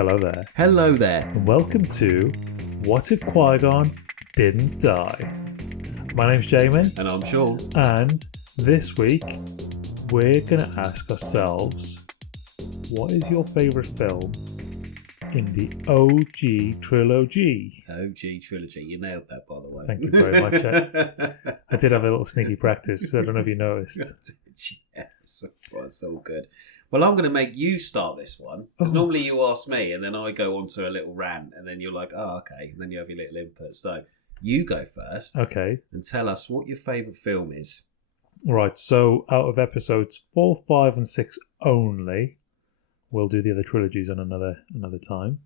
Hello there, Hello there. and welcome to What If Qui-Gon Didn't Die? My name's Jamie, And I'm Shaun. and this week we're going to ask ourselves, what is your favourite film in the OG trilogy? OG trilogy. You nailed that, by the way. Thank you very much. I did have a little sneaky practice, so I don't know if you noticed. Yes, that's all good. Well, I'm going to make you start this one, because normally you ask me, and then I go on to a little rant, and then you're like, oh, okay, and then you have your little input. So you go first, Okay. and tell us what your favourite film is. Right, so out of episodes 4, 5 and 6 only, we'll do the other trilogies on another time.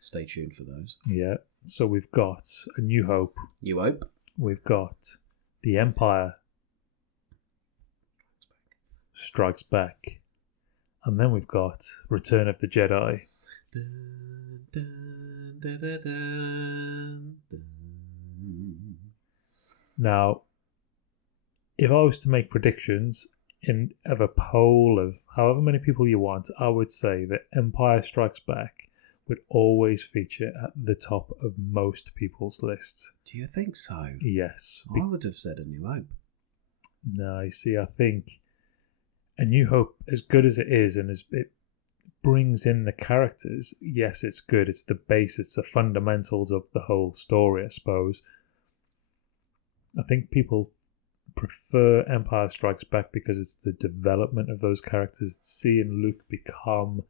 Stay tuned for those. Yeah, so we've got A New Hope. You hope. We've got The Empire Strikes Back. And then we've got Return of the Jedi. Dun, dun, dun, dun, dun, dun. Now, if I was to make predictions of a poll of however many people you want, I would say that Empire Strikes Back would always feature at the top of most people's lists. Do you think so? Yes. I would have said A New Hope. No, you see, I think A New Hope, as good as it is, and as it brings in the characters, yes, it's good. It's the base, it's the fundamentals of the whole story, I suppose. I think people prefer Empire Strikes Back because it's the development of those characters. It's seeing Luke become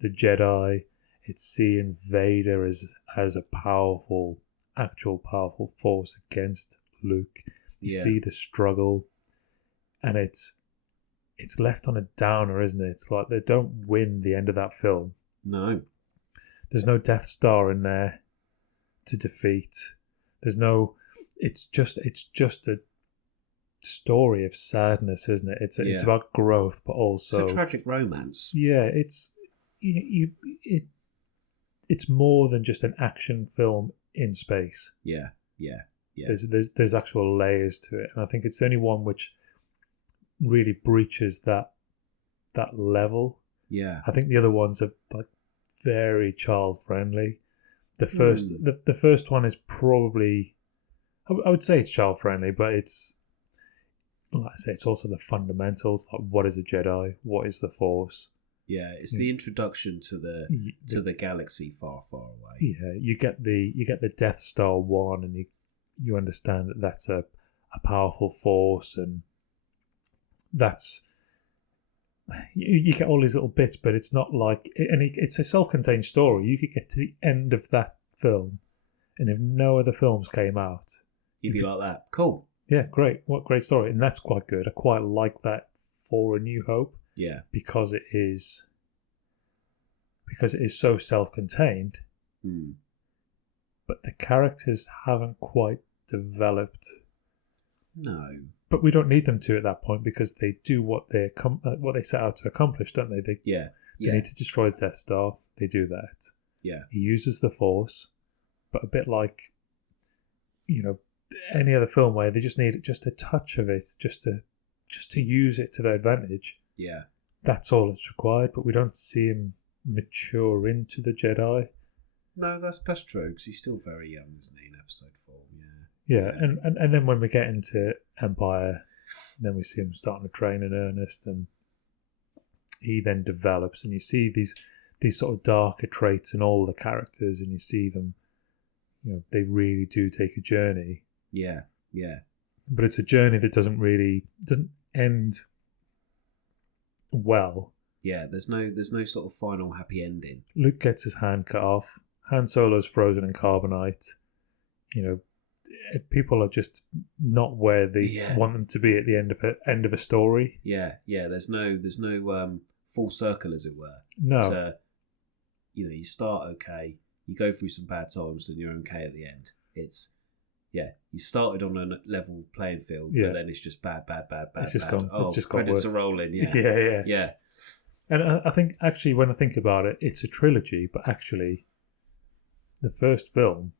the Jedi. It's seeing Vader as a actual powerful force against Luke. You see the struggle, and it's left on a downer, isn't it? It's like they don't win the end of that film. No. There's no Death Star in there to defeat. There's no. It's just a story of sadness, isn't it? It's about growth, but also it's a tragic romance. Yeah, it's it's more than just an action film in space. Yeah. There's actual layers to it, and I think it's the only one which really breaches that level. Yeah. I think the other ones are like very child friendly. The first one is probably, I would say it's child friendly, but it's, like I say, it's also the fundamentals, like what is a Jedi, what is the Force. Yeah, it's the introduction to the galaxy far, far away. Yeah, you get the Death Star 1, and you understand that that's a powerful force, and that's you get all these little bits, but it's not like, and it's a self-contained story. You could get to the end of that film, and if no other films came out, you'd be like that. Cool. Yeah, great. What great story, and that's quite good. I quite like that for A New Hope. Yeah, because it is so self-contained, but the characters haven't quite developed. No. But we don't need them to at that point, because they do what they set out to accomplish, don't they? They need to destroy the Death Star. They do that. Yeah. He uses the Force, but a bit like, any other film where they just need just a touch of it, just to use it to their advantage. Yeah. That's all that's required, but we don't see him mature into the Jedi. No, that's true, because he's still very young, isn't he, in episode 4? Yeah, and then when we get into Empire, then we see him starting to train in earnest, and he then develops, and you see these sort of darker traits in all the characters, and you see them, they really do take a journey. Yeah. But it's a journey that doesn't end well. Yeah, there's no sort of final happy ending. Luke gets his hand cut off. Han Solo's frozen in carbonite. People are just not where they want them to be at the end of a story. Yeah. There's no full circle, as it were. No. You start okay, you go through some bad times, and you're okay at the end. It's you started on a level playing field, but then it's just bad. It's just bad. gone. It's just credits gone worse. are rolling. Yeah. And I think, actually, when I think about it, it's a trilogy, but actually, the first film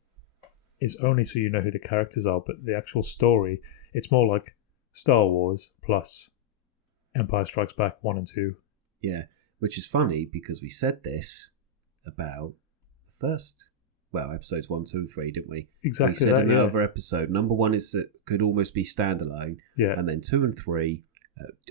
is only so you know who the characters are, but the actual story, it's more like Star Wars plus Empire Strikes Back 1 and 2. Yeah, which is funny because we said this about the first, episodes 1, 2, 3, didn't we? Exactly. We said that, in the yeah. other episode, number 1 is that could almost be standalone, Yeah. and then 2 and 3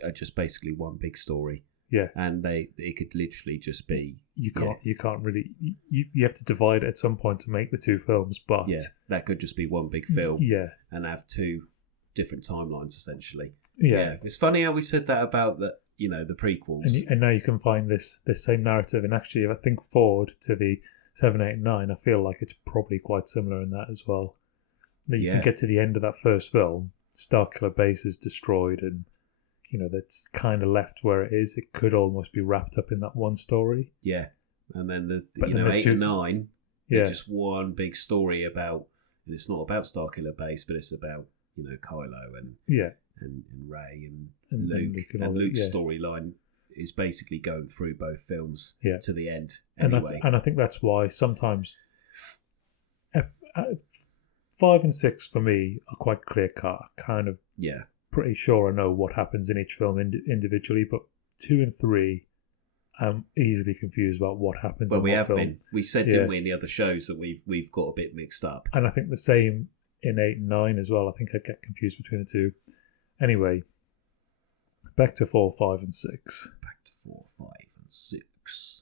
are just basically one big story. Yeah. And they could literally just be. You can't really. You have to divide it at some point to make the two films, but that could just be one big film. Yeah. And have two different timelines essentially. Yeah. It's funny how we said that about the prequels. And now you can find this same narrative, and actually, if I think forward to the 7, 8, and 9, I feel like it's probably quite similar in that as well. That you can get to the end of that first film, Starkiller Base is destroyed, and that's kind of left where it is. It could almost be wrapped up in that one story. Yeah, and then the 8 two, and 9, just one big story about, and it's not about Starkiller Base, but it's about Kylo and Rey and Luke, and Luke's storyline is basically going through both films to the end. Anyway. And I think that's why sometimes 5 and 6 for me are quite clear cut. Kind of pretty sure I know what happens in each film individually, but 2 and 3, I'm easily confused about what happens. Well, in we what have film. been. We said, didn't we, in the other shows that we've got a bit mixed up. And I think the same in 8 and 9 as well. I think I'd get confused between the two. Anyway, back to 4, 5, and 6. Back to 4, 5, and 6.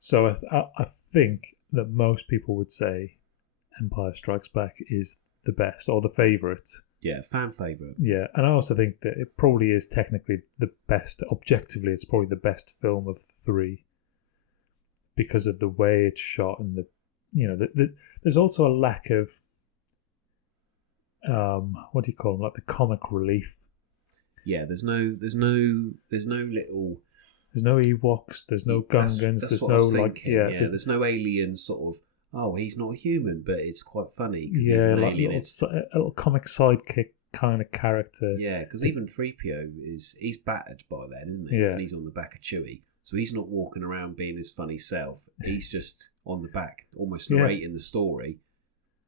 So I think that most people would say Empire Strikes Back is the best or the favourite. Yeah, fan favourite. Yeah, and I also think that it probably is technically the best. Objectively, it's probably the best film of the 3 because of the way it's shot and there's also a lack of what do you call them? Like the comic relief. Yeah, there's no little. There's no Ewoks. There's no Gungans. That's there's what no I was thinking, there's no alien sort of. Oh, he's not human, but it's quite funny. He's an alien. A little comic sidekick kind of character. Yeah, because even 3PO he's battered by then, isn't he? Yeah. And he's on the back of Chewie, so he's not walking around being his funny self. He's just on the back, almost narrating the story.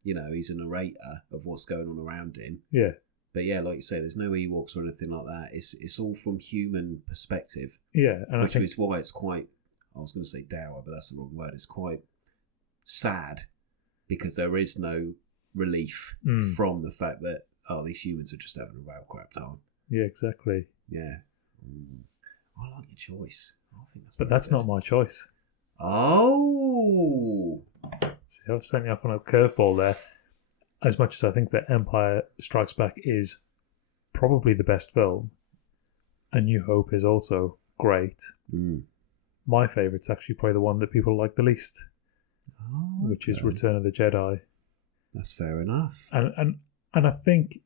He's a narrator of what's going on around him. Yeah. But yeah, like you say, there's no Ewoks or anything like that. It's all from human perspective. Yeah, and which is why it's quite. I was going to say dour, but that's the wrong word. It's quite sad because there is no relief from the fact that these humans are just having a real crap time. Yeah, exactly. Yeah, I like your choice. But that's not my choice. Oh, see, I've sent you off on a curveball there. As much as I think that Empire Strikes Back is probably the best film, A New Hope is also great. My favourite's actually probably the one that people like the least, which is Return of the Jedi. That's fair enough. And I think,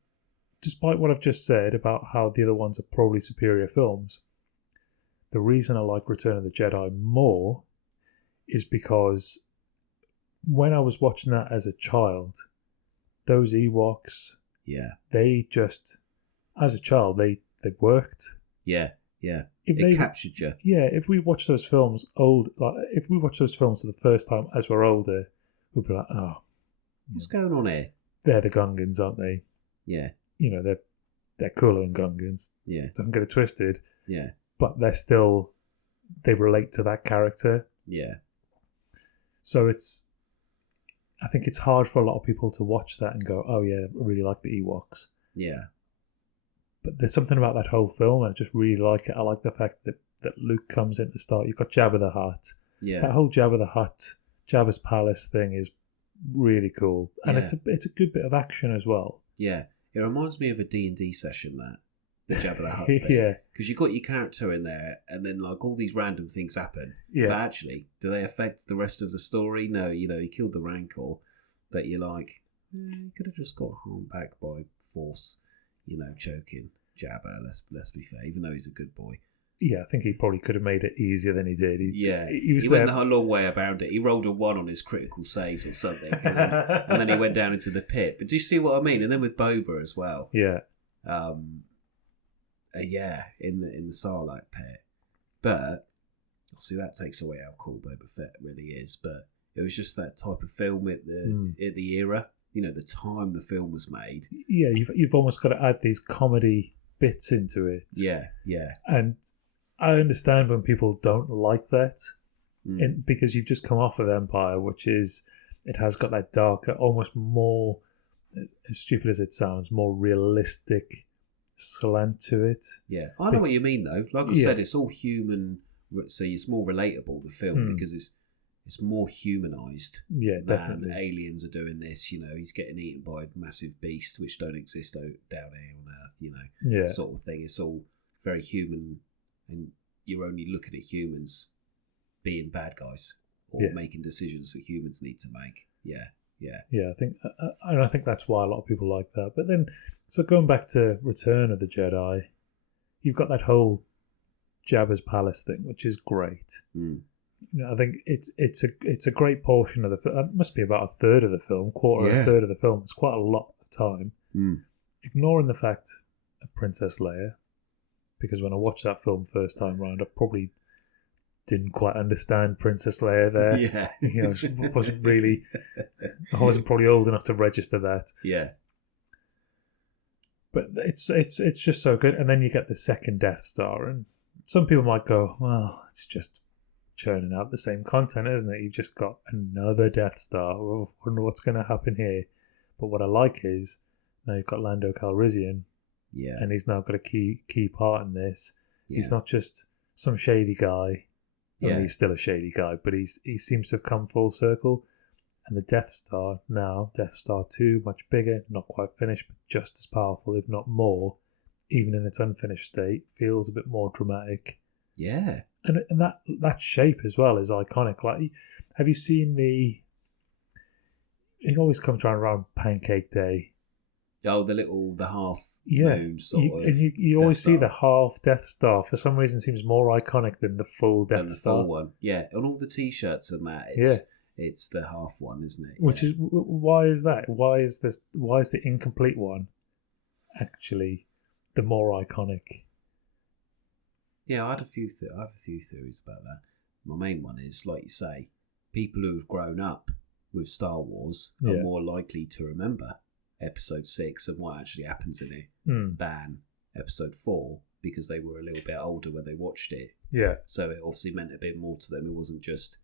despite what I've just said about how the other ones are probably superior films, the reason I like Return of the Jedi more is because when I was watching that as a child, those Ewoks, they just, as a child, they worked. Yeah. It captured you. Yeah, if we watch those films for the first time as we're older, we'll be like, oh, what's going on here? They're the Gungans, aren't they? Yeah. They're cooler than Gungans. Yeah. Don't get it twisted. Yeah. But they relate to that character. Yeah. So I think it's hard for a lot of people to watch that and go, oh yeah, I really like the Ewoks. Yeah. But there's something about that whole film, I just really like it. I like the fact that Luke comes in to start. You've got Jabba the Hutt. Yeah. That whole Jabba the Hutt, Jabba's palace thing is really cool. And it's a good bit of action as well. Yeah. It reminds me of a D&D session, the Jabba the Hutt thing. Yeah. Because you've got your character in there, and then like all these random things happen. Yeah. But actually, do they affect the rest of the story? No, he killed the Rancor, but you're like, he could have just got harmed back by Force, choking Jabba. Let's be fair, even though he's a good boy. Yeah, I think he probably could have made it easier than he did. He went a long way about it. He rolled a 1 on his critical saves or something, and then he went down into the pit. But do you see what I mean? And then with Boba as well. Yeah. In the Sarlacc pit. But obviously that takes away how cool Boba Fett really is. But it was just that type of film at the era. The time the film was made. Yeah, you've almost got to add these comedy bits into it. Yeah. And I understand when people don't like that, because you've just come off of Empire, which is, it has got that darker, almost more, as stupid as it sounds, more realistic slant to it. Yeah, I know what you mean though. Like I said, it's all human, so it's more relatable, the film, because it's more humanised. Yeah, definitely. Aliens are doing this, he's getting eaten by a massive beast which don't exist down here on Earth, sort of thing. It's all very human, and you're only looking at humans being bad guys or making decisions that humans need to make. Yeah, I think that's why a lot of people like that. But then, so going back to Return of the Jedi, you've got that whole Jabba's palace thing, which is great. I think it's a great portion of the film. It must be about a third of the film, a third of the film. It's quite a lot of time. Ignoring the fact of Princess Leia, because when I watched that film first time round, I probably didn't quite understand Princess Leia there. Yeah. I wasn't probably old enough to register that. Yeah. But it's just so good. And then you get the second Death Star, and some people might go, well, it's just churning out the same content, isn't it? You've just got another Death Star. Oh, I wonder what's going to happen here. But what I like is, now you've got Lando Calrissian, and he's now got a key part in this. Yeah. He's not just some shady guy. Well, he's still a shady guy, but he seems to have come full circle. And the Death Star now, Death Star 2, much bigger, not quite finished, but just as powerful, if not more, even in its unfinished state, feels a bit more dramatic. Yeah. And that shape as well is iconic. Like, have you seen it always comes around Pancake Day. Oh, the half moon sort of. And you always see the half Death Star. For some reason, seems more iconic than the full Death Star. Full one, yeah. On all the T-shirts and that, it's the half one, isn't it? Which is, why is that? Why is the incomplete one actually the more iconic? Yeah, I have a few theories about that. My main one is, like you say, people who have grown up with Star Wars are more likely to remember Episode 6 and what actually happens in it than Episode 4, because they were a little bit older when they watched it. Yeah. So it obviously meant a bit more to them. It wasn't just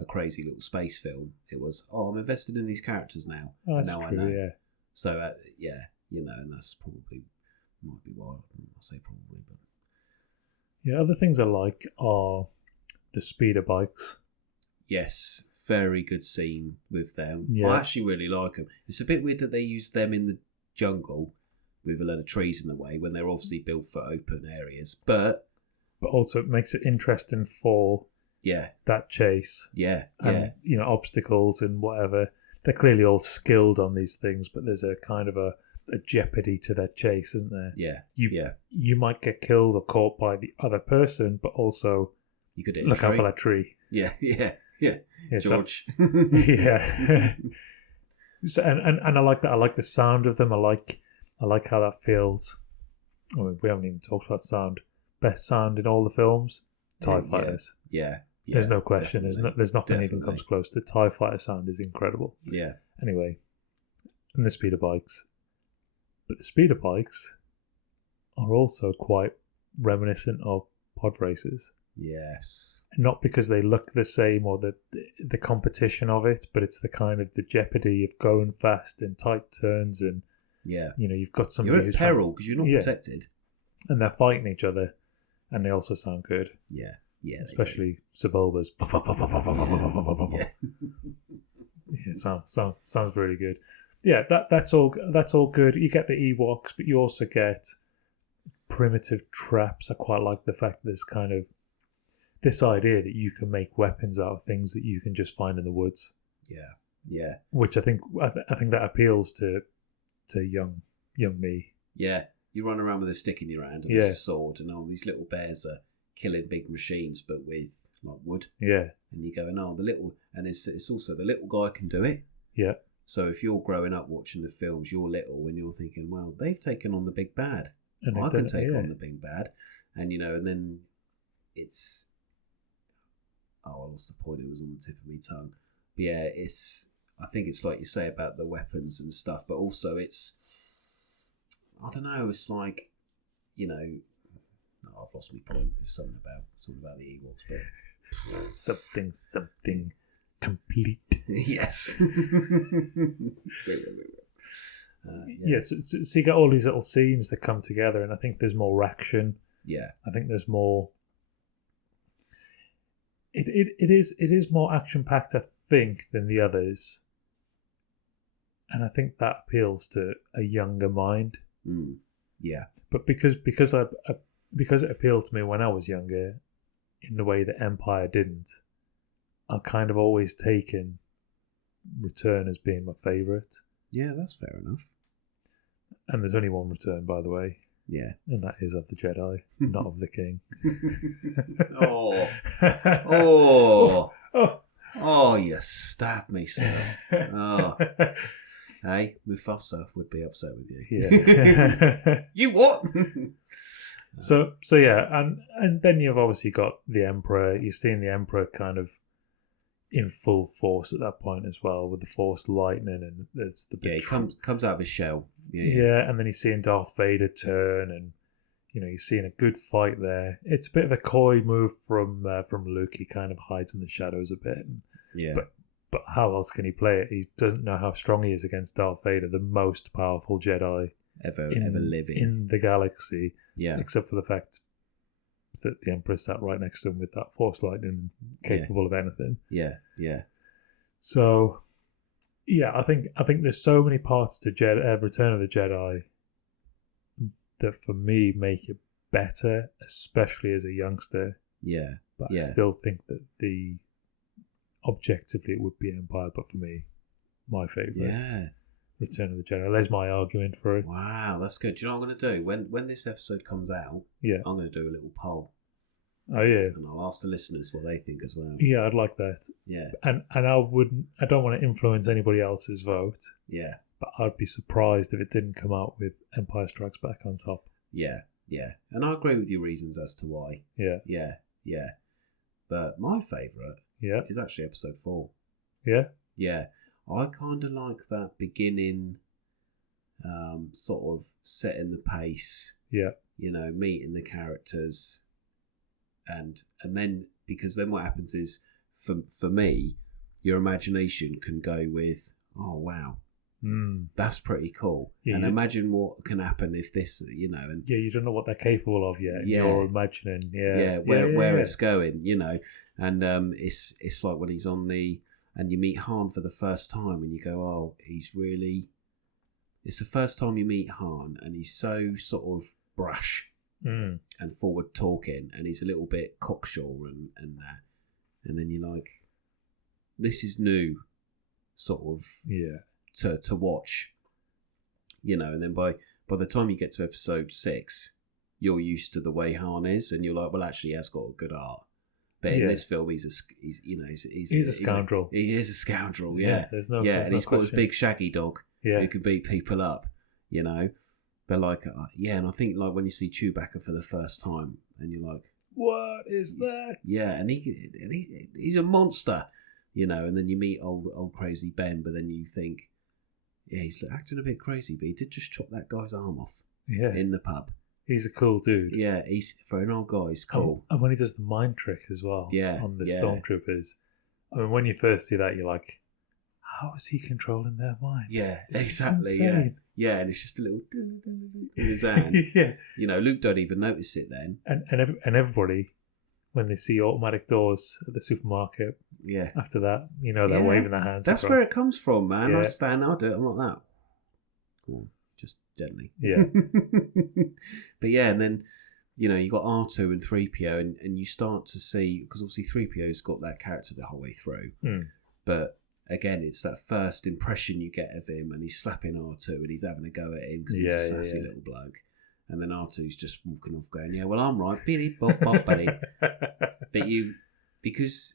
a crazy little space film. It was, I'm invested in these characters now. Oh, that's and now true, I know. yeah. So, and that's probably, might be why I say probably, but... Yeah, other things I like are the speeder bikes. Yes, very good scene with them. Yeah. I actually really like them. It's a bit weird that they used them in the jungle with a lot of trees in the way when they're obviously built for open areas. But also it makes it interesting for that chase. Yeah, and, obstacles and whatever. They're clearly all skilled on these things, but there's a kind of a jeopardy to that chase, isn't there? Yeah. You might get killed or caught by the other person, but also you could look out for that tree. Yeah. George. Yeah. So, and I like that. I like the sound of them. I like how that feels. I mean, we haven't even talked about sound. Best sound in all the films, TIE fighters. Yeah. There's no question. There's nothing even comes close. The TIE fighter sound is incredible. Yeah. Anyway, and the speeder bikes. But the speeder bikes are also quite reminiscent of pod races. Yes. Not because they look the same or the competition of it, but it's the kind of the jeopardy of going fast in tight turns, and you've got somebody you're at peril because you're not protected, and they're fighting each other, and they also sound good. Yeah, especially Sebulba's. It sounds really good. Yeah, that's all good. You get the Ewoks, but you also get primitive traps. I quite like the fact that there's kind of this idea that you can make weapons out of things that you can just find in the woods. Yeah. Which I think that appeals to young me. Yeah, you run around with a stick in your hand and a sword, and all these little bears are killing big machines, but with like wood. Yeah. And you're going, and it's also the little guy can do it. Yeah. So if you're growing up watching the films, you're little and you're thinking, well, they've taken on the big bad. And I can take on the big bad. And, and then it's... Oh, I lost the point. It was on the tip of my tongue. But yeah, I think it's like you say about the weapons and stuff, but also it's... I don't know, it's like, I've lost my point. It's something about the Ewoks, but... something complete. Yes. So you get all these little scenes that come together, and I think there's more action. Yeah. I think there's more. It is more action packed, I think, than the others, and I think that appeals to a younger mind. Yeah. But because it appealed to me when I was younger, in the way that Empire didn't, I've kind of always taken Return as being my favourite. Yeah, that's fair enough. And there's only one Return, by the way. Yeah. And that is of the Jedi, not of the King. Oh. Oh, you stabbed me, sir. Oh. Hey, Mufasa would be upset with you. Yeah. You what? So yeah, and then you've obviously got the Emperor. You're seeing the Emperor kind of in full force at that point as well, with the Force lightning, and there's the big he comes out of his shell. Yeah, and then you're seeing Darth Vader turn, and you're seeing a good fight there. It's a bit of a coy move from Luke. He kind of hides in the shadows a bit. But how else can he play it? He doesn't know how strong he is against Darth Vader, the most powerful Jedi ever living in the galaxy. Yeah. Except for the fact that the Emperor sat right next to him with that Force lightning, capable of anything. Yeah. So, yeah, I think there's so many parts to Return of the Jedi that for me make it better, especially as a youngster. Yeah. But I still think that objectively it would be Empire, but for me, my favourite, Return of the Jedi. There's my argument for it. Wow, that's good. Do you know what I'm going to do? When this episode comes out, I'm going to do a little poll. Oh yeah, and I'll ask the listeners what they think as well. Yeah, I'd like that. Yeah, and I don't want to influence anybody else's vote. Yeah, but I'd be surprised if it didn't come out with Empire Strikes Back on top. Yeah, and I agree with your reasons as to why. Yeah. But my favourite, is actually episode 4. Yeah. I kind of like that beginning, sort of setting the pace. Yeah. Meeting the characters. And then, because then what happens is, for me, your imagination can go with, oh, wow, that's pretty cool. And imagine what can happen if this, and you don't know what they're capable of yet. You're imagining, where it's going, and it's like when he's on and you meet Han for the first time, and you go, oh, it's the first time you meet Han, and he's so sort of brash. And forward talking, and he's a little bit cocksure and that, and then you're like, this is new, sort of to watch, and then by the time you get to episode 6, you're used to the way Han is, and you're like, well, actually, he has got a good art. But in this film, he's a scoundrel. He is a scoundrel. Yeah, there's no. And he's got his big shaggy dog who can beat people up. But and I think like when you see Chewbacca for the first time, and you're like, "What is that?" Yeah, and he's a monster, And then you meet old crazy Ben, but then you think, yeah, he's acting a bit crazy, but he did just chop that guy's arm off. Yeah, in the pub. He's a cool dude. Yeah, he's for an old guy. He's cool. And when he does the mind trick as well, on the stormtroopers. I mean, when you first see that, you're like, how is he controlling their mind? Yeah, exactly. Yeah, and it's just a little in his hand. Luke don't even notice it then. And everybody, when they see automatic doors at the supermarket, after that, they're waving their hands. That's across. where it comes from, man. I stand, I'll do it. I'm like that. Cool. Just gently. Yeah. But and then, you got R2 and 3PO, and you start to see, because obviously 3PO's got that character the whole way through. But again, it's that first impression you get of him, and he's slapping R2 and he's having a go at him because he's a sassy little bloke. And then R2's just walking off going, yeah, well, I'm right. Billy, bop, bop, buddy. But because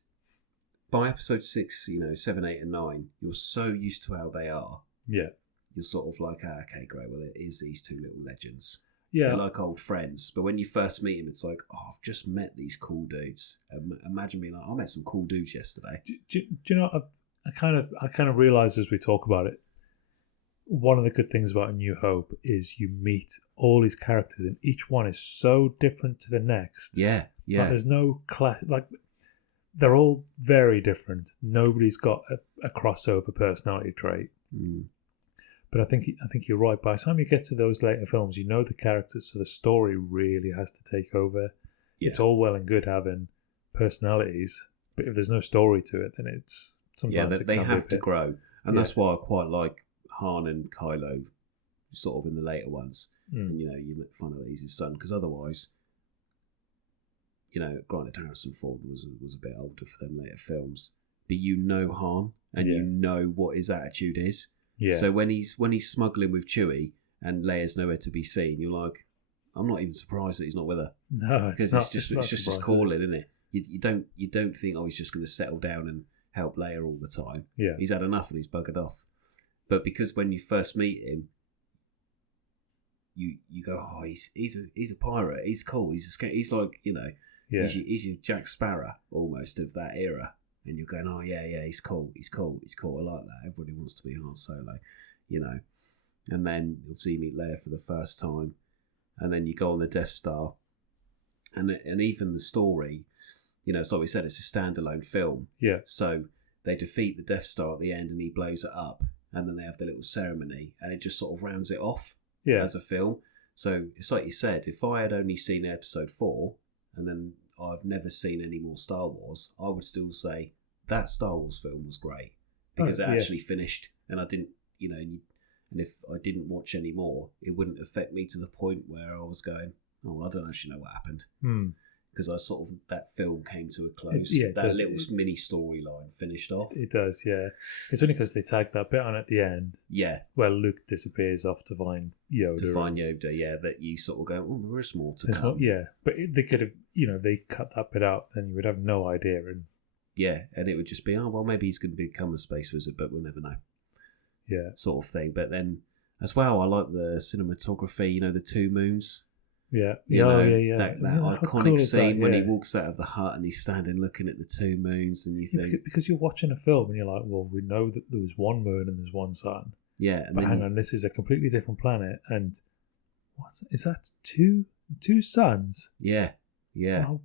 by episode 6, 7, 8 and 9, you're so used to how they are. Yeah. You're sort of like, okay, great, well, it is these two little legends. Yeah. They're like old friends. But when you first meet them, it's like, oh, I've just met these cool dudes. Imagine being like, I met some cool dudes yesterday. Do you know, I kind of realised as we talk about it, one of the good things about A New Hope is you meet all these characters, and each one is so different to the next. Yeah. Like, there's no class. Like, they're all very different. Nobody's got a crossover personality trait. But I think you're right. By the time you get to those later films, you know the characters, so the story really has to take over. Yeah. It's all well and good having personalities, but if there's no story to it, then it's sometimes they have to grow, and that's why I quite like Han and Kylo, sort of in the later ones. And you make fun of he's his son, because otherwise, granted Harrison Ford was a bit older for them later films, but Han, and you know what his attitude is. Yeah. So when he's smuggling with Chewie and Leia's nowhere to be seen, you're like, I'm not even surprised that he's not with her. No, because it's just his calling, isn't it? You don't think, oh, he's just going to settle down and help Leia all the time. Yeah. He's had enough and he's buggered off. But because when you first meet him, you go, oh, he's a pirate. He's cool. He's like, he's your Jack Sparrow almost of that era. And you're going, oh yeah, he's cool. I like that. Everybody wants to be Han Solo, And then obviously you meet Leia for the first time, and then you go on the Death Star, and even the story, it's like we said, it's a standalone film. Yeah. So they defeat the Death Star at the end, and he blows it up, and then they have the little ceremony, and it just sort of rounds it off as a film. So it's like you said, if I had only seen Episode 4, and then I've never seen any more Star Wars, I would still say that Star Wars film was great because it actually finished, and I didn't, and if I didn't watch any more, it wouldn't affect me to the point where I was going, oh, well, I don't actually know what happened, because I sort of, that film came to a close. Mini storyline finished off. It does, yeah. It's only because they tagged that bit on at the end. Yeah. Where Luke disappears off to find Yoda. That you sort of go, oh, there is more to come. But they could have, they cut that bit out, then you would have no idea. And and it would just be, oh, well, maybe he's going to become a space wizard, but we'll never know. Yeah. Sort of thing. But then, as well, I like the cinematography, the two moons. Yeah. That iconic scene when he walks out of the hut and he's standing looking at the two moons, and you think, because you're watching a film and you're like, well, we know that there was one moon and there's one sun. Yeah, but hang on, this is a completely different planet, and is that two suns? Yeah.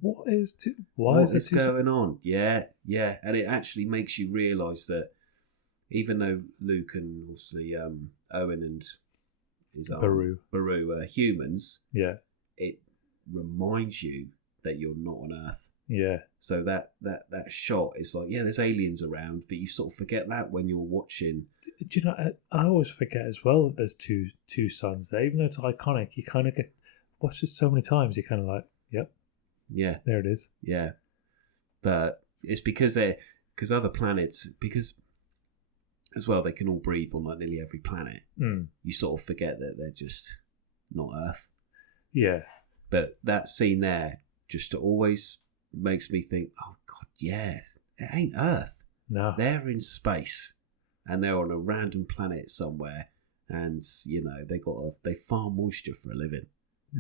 What is two? Why is there two going on? Yeah, and it actually makes you realise that even though Luke and obviously Owen and his Baru are humans, it reminds you that you're not on Earth. Yeah. So that shot is like, there's aliens around, but you sort of forget that when you're watching. Do you know? I always forget as well that there's two suns there, even though it's iconic. You kind of watch it so many times. You're kind of like, yep. Yeah. There it is. Yeah. But it's because other planets, because as well, they can all breathe on like nearly every planet. You sort of forget that they're just not Earth. Yeah. But that scene there just always makes me think, oh God, yeah, it ain't Earth. No. They're in space and they're on a random planet somewhere, and they farm moisture for a living.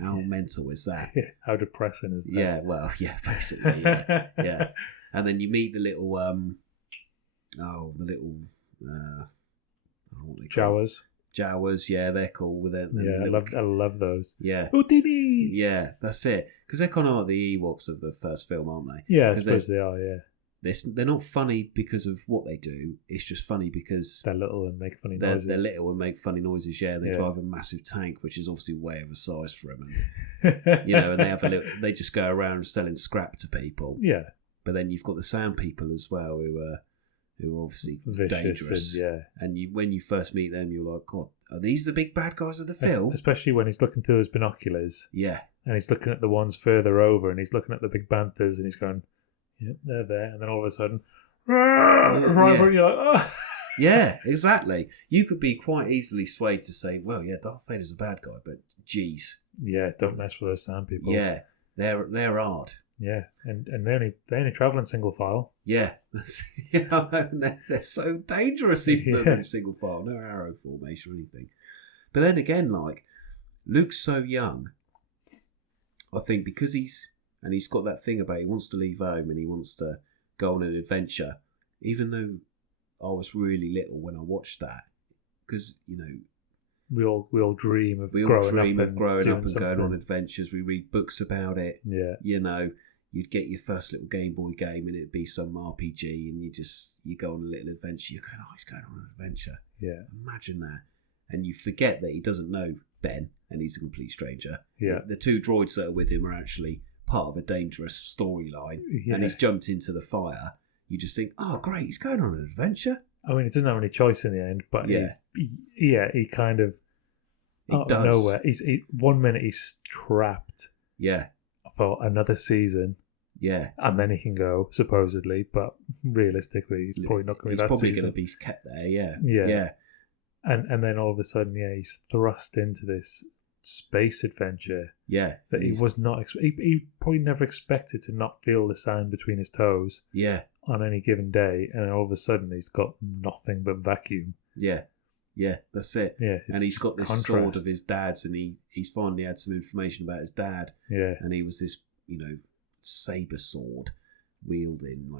How mental is that? How depressing is that? Yeah, well, yeah, basically, yeah. And then you meet the little Jawas. Jawas, yeah, they're cool with it. I love those. Yeah. Houdini! Yeah, that's it. Because they're kind of like the Ewoks of the first film, aren't they? Yeah, I suppose they are, yeah. They're not funny because of what they do. It's just funny because they're little and make funny noises. They're little and make funny noises, yeah. They drive a massive tank, which is obviously way oversized for them. And, and they have they just go around selling scrap to people. Yeah. But then you've got the Sand People as well, who are obviously vicious dangerous. And when you first meet them, you're like, God, are these the big bad guys of the film? Especially when he's looking through his binoculars. Yeah. And he's looking at the ones further over, and he's looking at the big banthas, and he's going, yep, they're there. And then all of a sudden, you're like, oh. Yeah, exactly. You could be quite easily swayed to say, well, yeah, Darth Vader's a bad guy, but geez. Yeah, don't mess with those Sand People. Yeah, they're hard. Yeah, and they only travel in single file. Yeah, they're so dangerous even in single file, no arrow formation or anything. But then again, like Luke's so young, I think because he's got that thing about he wants to leave home and he wants to go on an adventure. Even though I was really little when I watched that, because we all dream of growing up and going on adventures. We read books about it. Yeah. you'd get your first little Game Boy game and it'd be some RPG, and you go on a little adventure. You're going, oh, he's going on an adventure. Yeah. Imagine that. And you forget that he doesn't know Ben and he's a complete stranger. Yeah. The two droids that are with him are actually part of a dangerous storyline, and he's jumped into the fire. You just think, oh, great, he's going on an adventure. I mean, he doesn't have any choice in the end, but he kind of out of nowhere. 1 minute he's trapped. Yeah. For another season. Yeah. And then he can go, supposedly, but realistically, he's probably not going to be that season. He's probably going to be kept there, yeah. Yeah. Yeah. And then all of a sudden, he's thrust into this space adventure. Yeah. That he was not... He probably never expected to not feel the sand between his toes. Yeah. On any given day, and all of a sudden he's got nothing but vacuum. Yeah. Yeah, that's it. Yeah, and he's got this sword of his dad's, and he's finally had some information about his dad. Yeah. And he was this, saber sword wielding,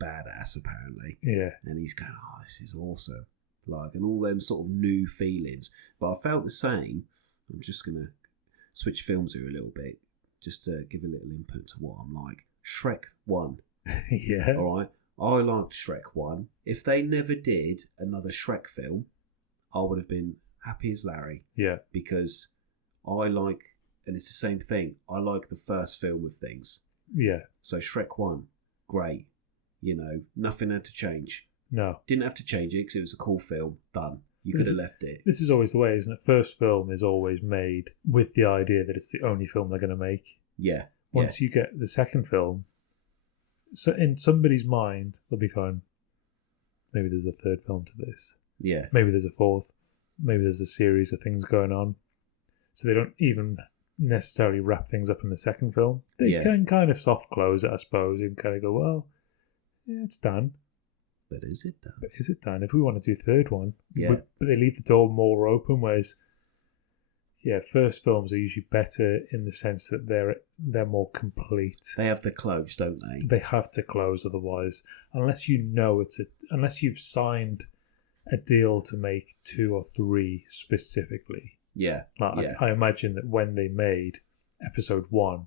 badass apparently. Yeah. And he's going, oh, this is awesome. And all them sort of new feelings. But I felt the same. I'm just going to switch films here a little bit, just to give a little input to what I'm like. Shrek 1. Yeah. All right. I liked Shrek 1. If they never did another Shrek film, I would have been happy as Larry. Yeah. Because I like, and it's the same thing, I like the first film of things. Yeah. So Shrek 1, great. Nothing had to change. No. Didn't have to change it because it was a cool film. Done. You could have left it. This is always the way, isn't it? First film is always made with the idea that it's the only film they're going to make. Yeah. Once you get the second film, so in somebody's mind, they'll be going, maybe there's a third film to this. Yeah. Maybe there's a fourth. Maybe there's a series of things going on. So they don't even necessarily wrap things up in the second film. They can kind of soft close it, I suppose, and kind of go, well, yeah, it's done. But is it done? But is it done? If we want to do a third one, but they leave the door more open, whereas first films are usually better in the sense that they're more complete. They have to close, don't they? They have to close, otherwise, unless unless you've signed a deal to make 2 or 3 specifically. Yeah. I imagine that when they made episode 1,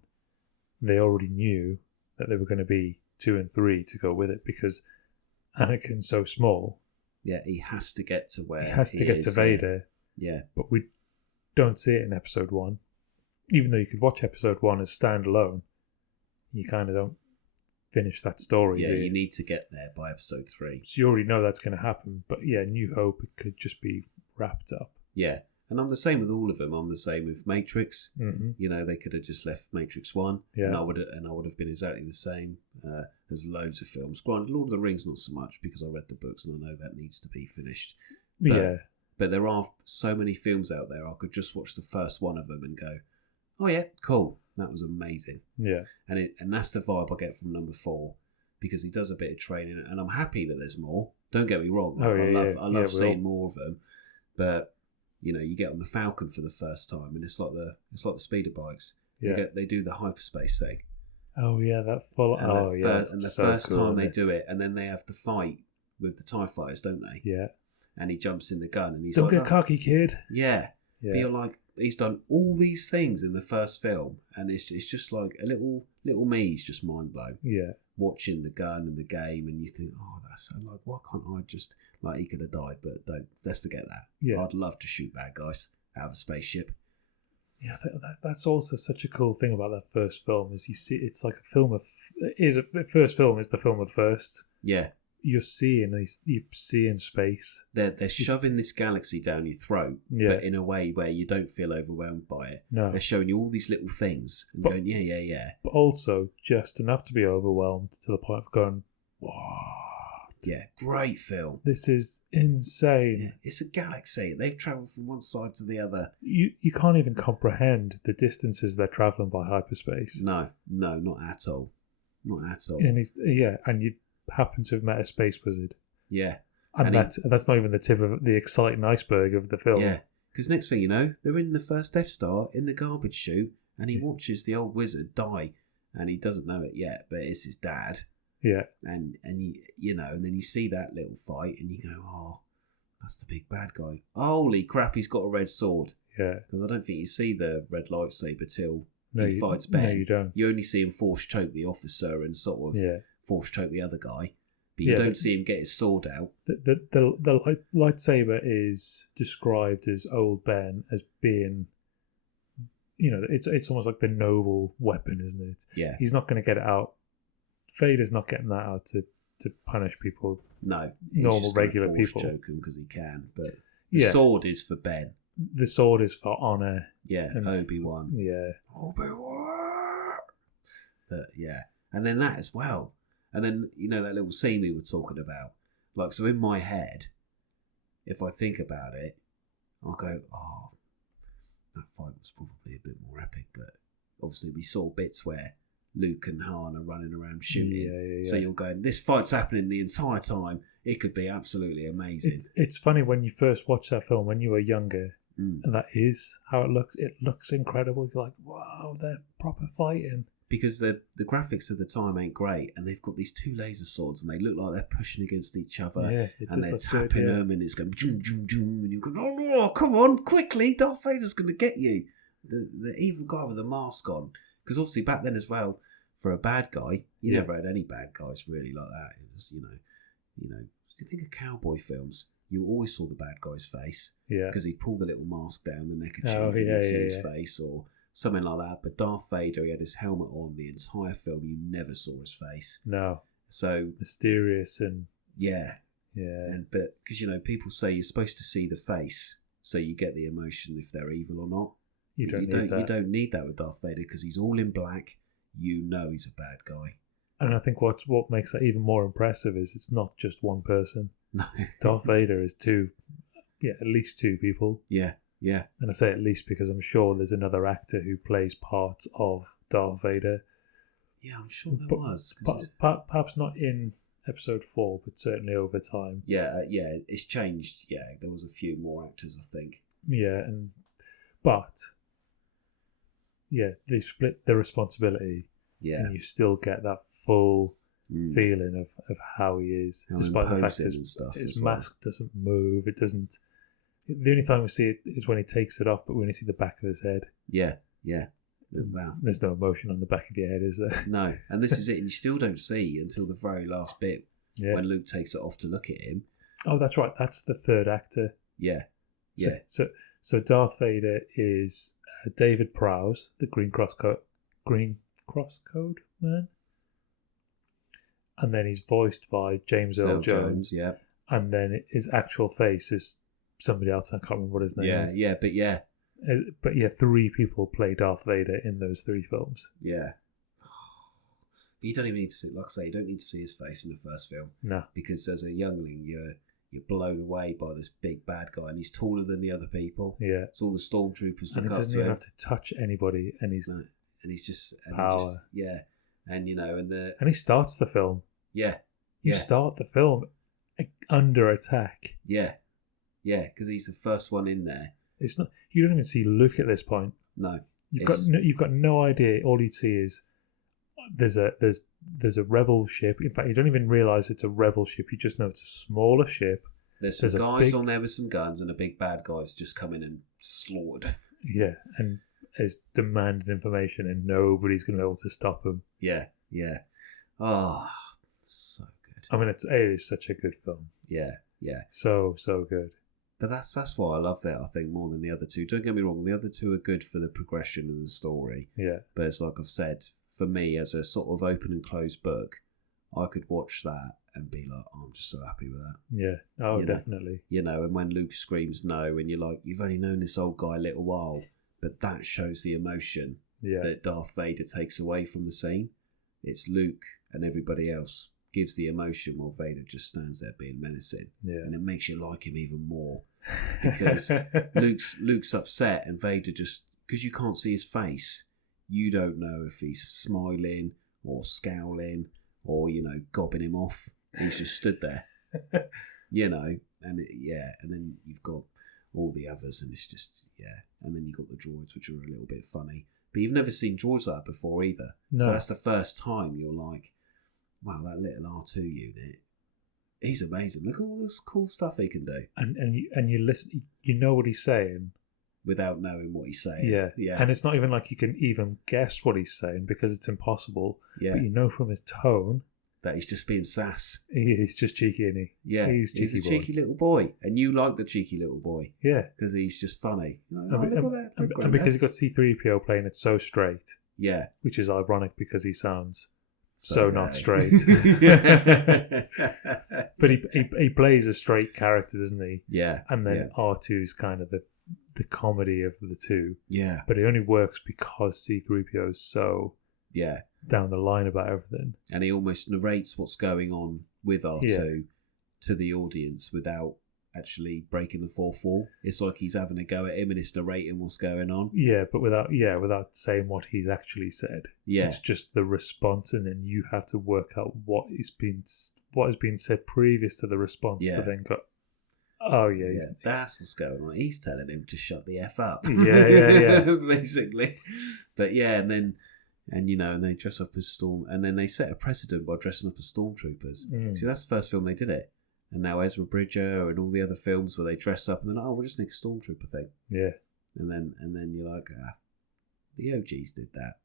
they already knew that there were going to be 2 and 3 to go with it, because Anakin's so small. Yeah, he has to get to where he has to get to Vader. Yeah. But we don't see it in episode 1. Even though you could watch episode 1 as standalone, you kind of don't finish that story. Yeah, you need to get there by episode 3. So you already know that's going to happen. But New Hope, it could just be wrapped up. Yeah. And I'm the same with all of them. I'm the same with Matrix. Mm-hmm. They could have just left Matrix 1, and I would have been exactly the same as loads of films. Granted, Lord of the Rings not so much, because I read the books and I know that needs to be finished. But there are so many films out there. I could just watch the first one of them and go, "Oh yeah, cool, that was amazing." Yeah, and that's the vibe I get from number 4, because he does a bit of training, and I'm happy that there's more. Don't get me wrong. I love seeing more of them, but. You get on the Falcon for the first time, and it's like the speeder bikes. Yeah. They do the hyperspace thing. Oh yeah, that full. And the first time they do it, and then they have the fight with the TIE fighters, don't they? Yeah. And he jumps in the gun, and he's don't like, get cocky, kid. Yeah. But you're like, he's done all these things in the first film, and it's just like a little me's just mind blown. Yeah. Watching the gun and the game, and you think, oh, that's so like, why can't I just he could have died, but don't. Let's forget that. Yeah. I'd love to shoot bad guys out of a spaceship. Yeah, that's also such a cool thing about that first film, is you see it's like a film of first film is the film of first. Yeah. You see in space. They're shoving this galaxy down your throat, but in a way where you don't feel overwhelmed by it. No. They're showing you all these little things and going, yeah. But also just enough to be overwhelmed to the point of going, wow. Yeah, great film. This is insane. Yeah, it's a galaxy. They've travelled from one side to the other. You can't even comprehend the distances they're travelling by hyperspace. No, not at all. Not at all. And and you happen to have met a space wizard. Yeah. And that's not even the tip of the exciting iceberg of the film. Yeah. Because next thing you know, they're in the first Death Star in the garbage chute, and he watches the old wizard die, and he doesn't know it yet, but it's his dad. Yeah. And and then you see that little fight and you go, oh, that's the big bad guy. Holy crap, he's got a red sword. Yeah. Because I don't think you see the red lightsaber till who fights Ben. No, you don't. You only see him force choke the officer and sort of force choke the other guy, but you don't see him get his sword out. The lightsaber is described as old Ben as being, it's almost like the noble weapon, isn't it? Yeah. He's not going to get it out. Vader's not getting that out to punish people. No, normal, regular people. Choke him because he can, but the sword is for Ben. The sword is for honor. Yeah, and Obi-Wan. Yeah. Obi-Wan. But yeah, and then that as well. And then, that little scene we were talking about. Like, so in my head, if I think about it, I'll go, oh, that fight was probably a bit more epic. But obviously we saw bits where Luke and Han are running around shooting. So you're going, this fight's happening the entire time. It could be absolutely amazing. It's funny when you first watch that film, when you were younger, and that is how it looks. It looks incredible. You're like, wow, they're proper fighting. Because the graphics of the time ain't great, and they've got these two laser swords, and they look like they're pushing against each other, and they're tapping them, and it's going zoom, zoom, zoom, and you're going, oh no, come on, quickly, Darth Vader's going to get you. The evil guy with the mask on, because obviously back then as well, for a bad guy, you never had any bad guys really like that. It was, you think of cowboy films, you always saw the bad guy's face, because he'd pull the little mask down the neckerchief and you'd see his face, or something like that. But Darth Vader, he had his helmet on the entire film. You never saw his face. No. So mysterious and but because people say you're supposed to see the face so you get the emotion if they're evil or not. You don't need that with Darth Vader because he's all in black. He's a bad guy. And I think what makes that even more impressive is it's not just one person. No. Darth Vader is at least two people. Yeah. Yeah. And I say at least because I'm sure there's another actor who plays parts of Darth Vader. Yeah, I'm sure there was. Perhaps not in episode 4, but certainly over time. Yeah, it's changed. Yeah, there was a few more actors, I think. Yeah, they split the responsibility. Yeah. And you still get that full feeling of how he is, despite the fact that his mask doesn't move. It doesn't. The only time we see it is when he takes it off, but we only see the back of his head. Yeah. Wow. There's no emotion on the back of your head, is there? No, and this is it. And you still don't see until the very last bit when Luke takes it off to look at him. Oh, that's right. That's the third actor. Yeah. So Darth Vader is David Prowse, the Green Cross Code man. And then he's voiced by James Earl Jones. Yeah. And then his actual face is somebody else. I can't remember what his name is. But 3 people play Darth Vader in those 3 films. Yeah. You don't even need to see, like I say, you don't need to see his face in the first film. No. Because as a youngling, you're blown away by this big bad guy, and he's taller than the other people. Yeah. So all the stormtroopers and look up to him. And he doesn't even have to touch anybody, and he's just power. And and he starts the film. Yeah. You start the film under attack. Yeah. Yeah, because he's the first one in there. It's not. You don't even see Luke at this point. No. You've got no idea. All you see is there's a rebel ship. In fact, you don't even realise it's a rebel ship. You just know it's a smaller ship. There's some guys on there with some guns, and a big bad guy's just come in and slaughtered. Yeah, and is demanding information, and nobody's going to be able to stop him. Yeah. Oh, so good. I mean, it is such a good film. Yeah. So good. But that's why I love it, I think, more than the other two. Don't get me wrong, the other two are good for the progression of the story. Yeah. But it's like I've said, for me, as a sort of open and closed book, I could watch that and be like, oh, I'm just so happy with that. Yeah. Oh, definitely. And when Luke screams no, and you're like, you've only known this old guy a little while, but that shows the emotion that Darth Vader takes away from the scene. It's Luke and everybody else gives the emotion while Vader just stands there being menacing. Yeah. And it makes you like him even more. Because Luke's upset, and Vader just, because you can't see his face, you don't know if he's smiling or scowling or gobbing him off. He's just stood there, and then you've got all the others, and it's just and then you've got the droids, which are a little bit funny, but you've never seen droids like that before either. No. So that's the first time you're like, wow, that little R2 unit, he's amazing. Look at all this cool stuff he can do. And you listen, you know what he's saying, without knowing what he's saying. Yeah. Yeah. And it's not even like you can even guess what he's saying because it's impossible. Yeah. But you know from his tone that he's just being sass. he's just cheeky, isn't he? Yeah. He's a cheeky little boy. And you like the cheeky little boy. Yeah. Because he's just funny. And because you've got C-3PO playing it so straight. Yeah. Which is ironic because he sounds so not straight. But he plays a straight character, doesn't he? Yeah. And then R2 is kind of the comedy of the two. Yeah. But it only works because C-3PO is so down the line about everything. And he almost narrates what's going on with R2 to the audience without actually breaking the fourth wall. It's like he's having a go at him and it's narrating what's going on. Yeah, but without saying what he's actually said. Yeah. It's just the response, and then you have to work out what has been said previous to the response to then go, oh yeah, that's what's going on. He's telling him to shut the F up. Yeah. Basically. But and they dress up as and then they set a precedent by dressing up as stormtroopers. See, that's the first film they did it. And now Ezra Bridger and all the other films where they dress up and then we'll just make a stormtrooper thing. Yeah. And then you're like, the OGs did that.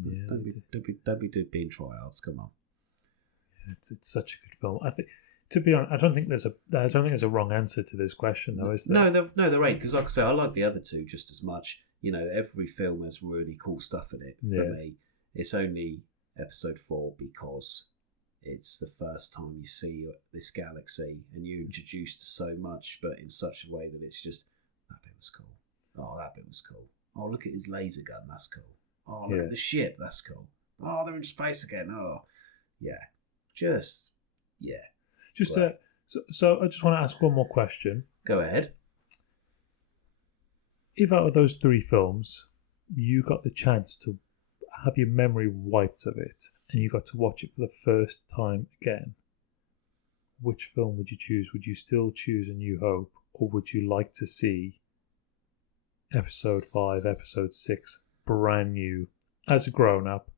Yeah. Don't be being tryouts. Come on. Yeah, it's such a good film. I think, to be honest, I don't think there's a wrong answer to this question though, is there? No, there ain't. Because like I say, I like the other two just as much. Every film has really cool stuff in it. For me, it's only Episode 4 because it's the first time you see this galaxy and you're introduced to so much, but in such a way that it's just, that bit was cool. Oh, that bit was cool. Oh, look at his laser gun. That's cool. Oh, look at the ship. That's cool. Oh, they're in space again. Oh, yeah. Just. So I just want to ask one more question. Go ahead. If out of those 3 films, you got the chance to have your memory wiped of it, and you got to watch it for the first time again, which film would you choose? Would you still choose A New Hope, or would you like to see Episode 5, Episode 6, brand new, as a grown-up,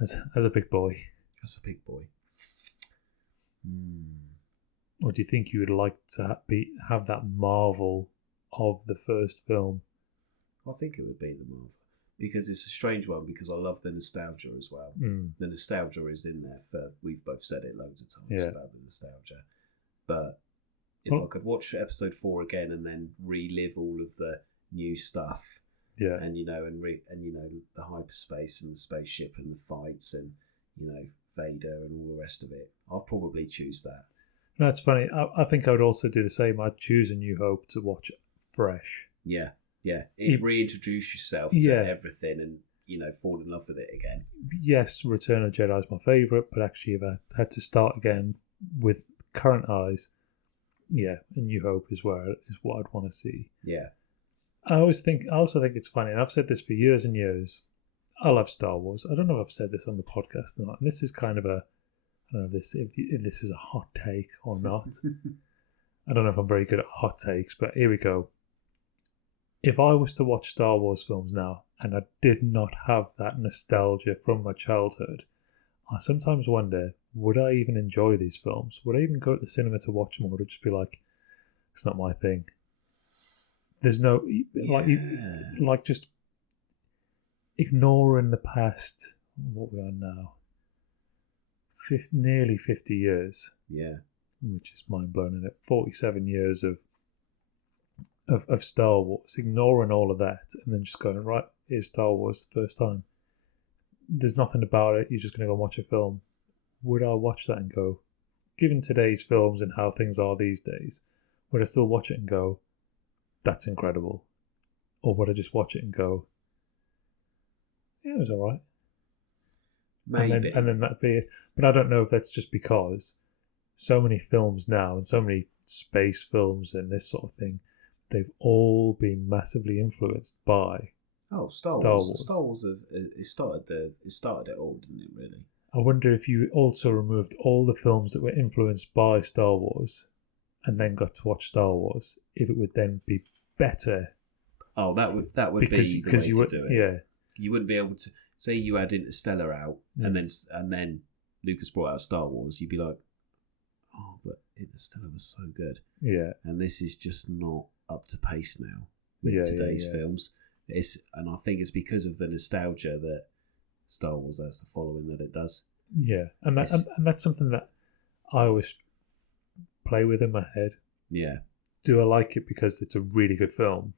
as a big boy? As a big boy. Or do you think you would like to have that marvel of the first film? I think it would be the marvel. Because it's a strange one, because I love the nostalgia as well. The nostalgia is in there. We've both said it loads of times about the nostalgia. But if I could watch Episode 4 again and then relive all of the new stuff, and the hyperspace and the spaceship and the fights and Vader and all the rest of it, I'll probably choose that. That's funny. I think I would also do the same. I'd choose A New Hope to watch fresh. Yeah. Reintroduce yourself to everything and, fall in love with it again. Yes, Return of the Jedi is my favourite, but actually if I had to start again with current eyes, A New Hope is what I'd want to see. Yeah. I also think it's funny, and I've said this for years and years, I love Star Wars. I don't know if I've said this on the podcast or not, and this is kind of I don't know if this is a hot take or not. I don't know if I'm very good at hot takes, but here we go. If I was to watch Star Wars films now and I did not have that nostalgia from my childhood, I sometimes wonder, would I even enjoy these films? Would I even go to the cinema to watch them, or would it just be like, it's not my thing? There's no, like just ignoring the past, what we're on now, nearly 50 years. Yeah. Which is mind-blowing, isn't it? 47 years of Star Wars, ignoring all of that, and then just going, right, here's Star Wars the first time. There's nothing about it, you're just going to go watch a film. Would I watch that and go, given today's films and how things are these days, would I still watch it and go, that's incredible? Or would I just watch it and go, yeah, it was alright? Maybe. And then that'd be it. But I don't know if that's just because so many films now, and so many space films and this sort of thing, they've all been massively influenced by Star Wars. Star Wars it started it all, didn't it, really? I wonder if you also removed all the films that were influenced by Star Wars and then got to watch Star Wars, if it would then be better. Oh, that would be the way to do it. Yeah. You wouldn't be able to say you had Interstellar out and then Lucas brought out Star Wars, you'd be like, oh, but Interstellar was so good. Yeah. And this is just not up to pace now. with today's films. And I think it's because of the nostalgia that Star Wars has the following that it does. Yeah, and that's something that I always play with in my head. Yeah. Do I like it because it's a really good film,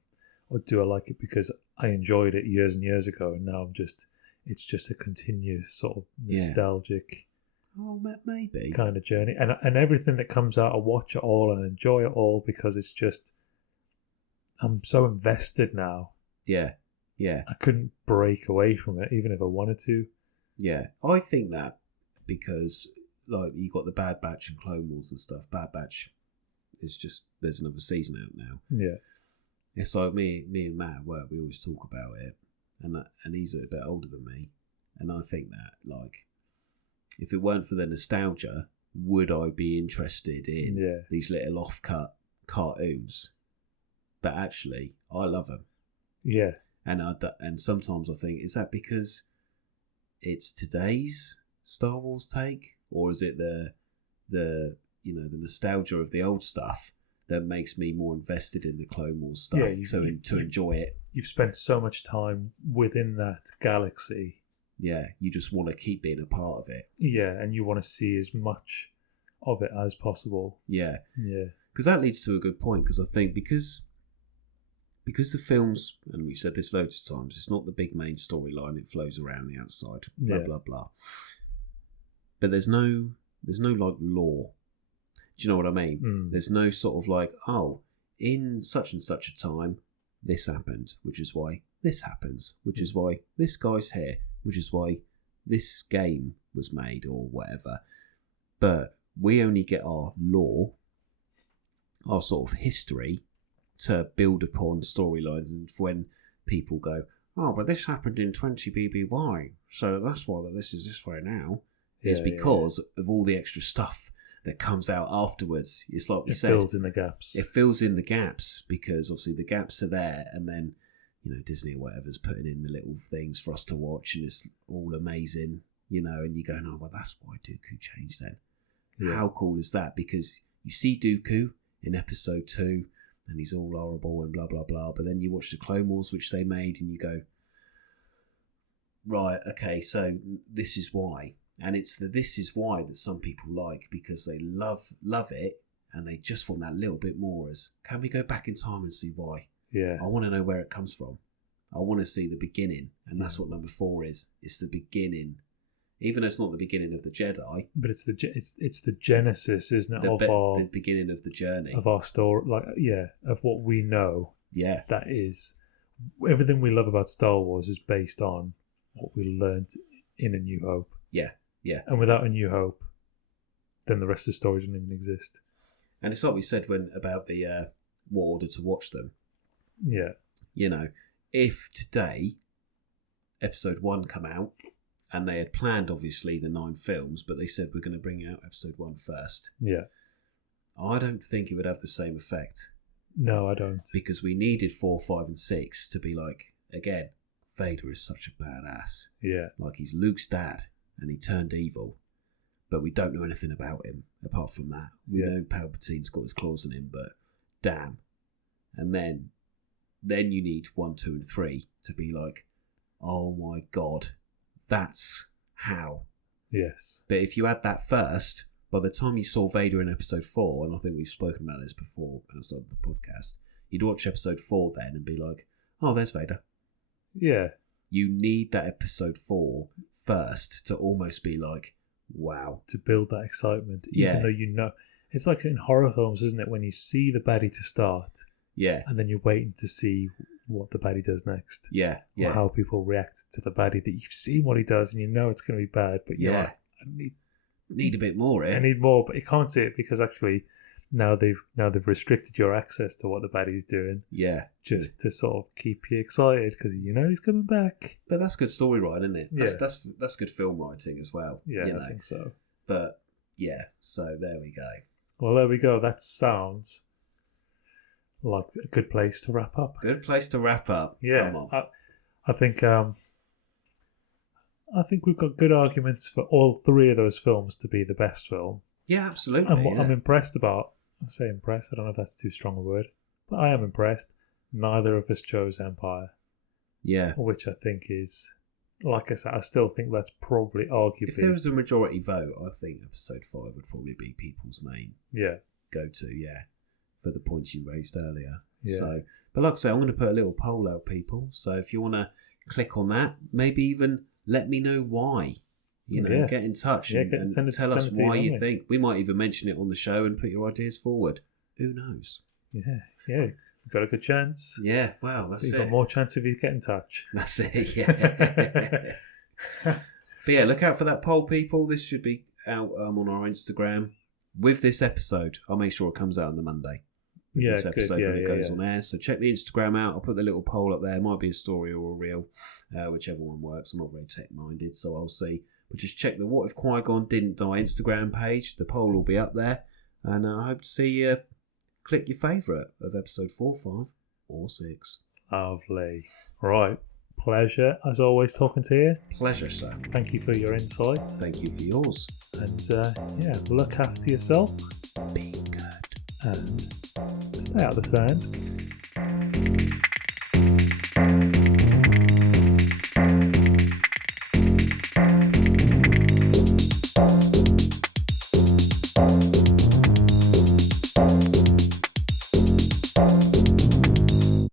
or do I like it because I enjoyed it years and years ago, and now it's just a continuous sort of nostalgic maybe kind of journey, and everything that comes out, I watch it all and enjoy it all because it's just, I'm so invested now. Yeah. I couldn't break away from it even if I wanted to. Yeah, I think that because like you got the Bad Batch and Clone Wars and stuff. Bad Batch is just, there's another season out now. Yeah, it's like me and Matt at work, we always talk about it, and he's a bit older than me, and I think that like, if it weren't for the nostalgia, would I be interested in these little off-cut cartoons? But actually, I love them. Yeah, and sometimes I think, is that because it's today's Star Wars take, or is it the nostalgia of the old stuff that makes me more invested in the Clone Wars stuff to enjoy it? You've spent so much time within that galaxy. Yeah, you just want to keep being a part of it. Yeah, and you want to see as much of it as possible. Yeah. Yeah. Because that leads to a good point, because I think because the films, and we've said this loads of times, it's not the big main storyline, it flows around the outside, blah, blah, blah. But there's no like lore. Do you know what I mean? There's no sort of like, oh, in such and such a time, this happened, which is why this happens, which is why this guy's here, which is why this game was made, or whatever. But we only get our lore, our sort of history, to build upon storylines. And when people go, oh, but this happened in 20 BBY, so that's why this is this way now, it's because of all the extra stuff that comes out afterwards. It's like we said, it fills in the gaps. It fills in the gaps because obviously the gaps are there, and then Disney or whatever's putting in the little things for us to watch, and it's all amazing, and you go, oh, well, that's why Dooku changed then. Yeah. How cool is that? Because you see Dooku in episode 2, and he's all horrible and blah, blah, blah, but then you watch the Clone Wars, which they made, and you go, right, okay, so this is why. And it's the this is why that some people like, because they love it, and they just want that little bit more as, can we go back in time and see why? Yeah. I want to know where it comes from. I want to see the beginning, and that's what number 4 is. It's the beginning. Even though it's not the beginning of the Jedi, but it's the genesis, isn't it, the beginning of the journey of our story, of what we know. Yeah, that is everything we love about Star Wars is based on what we learned in A New Hope. Yeah, yeah. And without A New Hope, then the rest of the story doesn't even exist. And it's like we said about the what order to watch them. Yeah, if today episode 1 come out. And they had planned, obviously, the 9 films, but they said we're going to bring out episode 1 first. Yeah. I don't think it would have the same effect. No, I don't. Because we needed 4, 5, and 6 to be like, again, Vader is such a badass. Yeah. Like, he's Luke's dad, and he turned evil. But we don't know anything about him, apart from that. We know Palpatine's got his claws in him, but damn. And then you need 1, 2, and 3 to be like, oh my God. That's how. Yes. But if you had that first, by the time you saw Vader in episode 4, and I think we've spoken about this before outside the podcast, you'd watch episode 4 then and be like, oh, there's Vader. Yeah. You need that episode 4 first to almost be like, wow. To build that excitement. Even though it's like in horror films, isn't it? When you see the baddie to start. Yeah. And then you're waiting to see what the baddie does next. Yeah, yeah. Or how people react to the baddie, that you've seen what he does and you know it's going to be bad, but you're like, I need a bit more, eh? I need more, but you can't see it because actually now they've restricted your access to what the baddie's doing. Yeah. Just to sort of keep you excited because he's coming back. But that's good story writing, isn't it? That's good film writing as well. Yeah, I think so. But yeah, so there we go. Well, there we go. That sounds like a good place to wrap up. Good place to wrap up. Yeah, I think we've got good arguments for all 3 of those films to be the best film. Yeah, absolutely. And what I'm impressed about, I say impressed, I don't know if that's too strong a word, but I am impressed. neither of us chose Empire, Yeah. which I think is, like I said, I still think that's probably arguably. If there was a majority vote, I think episode 5 would probably be people's main go-to, for the points you raised earlier. Yeah. So, but like I say, I'm going to put a little poll out, people. So if you want to click on that, maybe even let me know why. Get in touch and tell us why you think. We might even mention it on the show and put your ideas forward. Who knows? Yeah. We've got a good chance. Yeah, well, that's You've it. got more chance if you get in touch. That's it, yeah. But yeah, look out for that poll, people. This should be out on our Instagram with this episode. I'll make sure it comes out on the Monday. This episode when it goes on air. So check the Instagram out. I'll put the little poll up there. It might be a story or a reel, whichever one works. I'm not very tech-minded, so I'll see. But just check the What If Qui-Gon Didn't Die Instagram page. The poll will be up there. And I hope to see you click your favourite of episode 4, 5 or 6. Lovely. Right. Pleasure, as always, talking to you. Pleasure, sir. Thank you for your insight. Thank you for yours. And look after yourself. Be good. And stay out of the sand.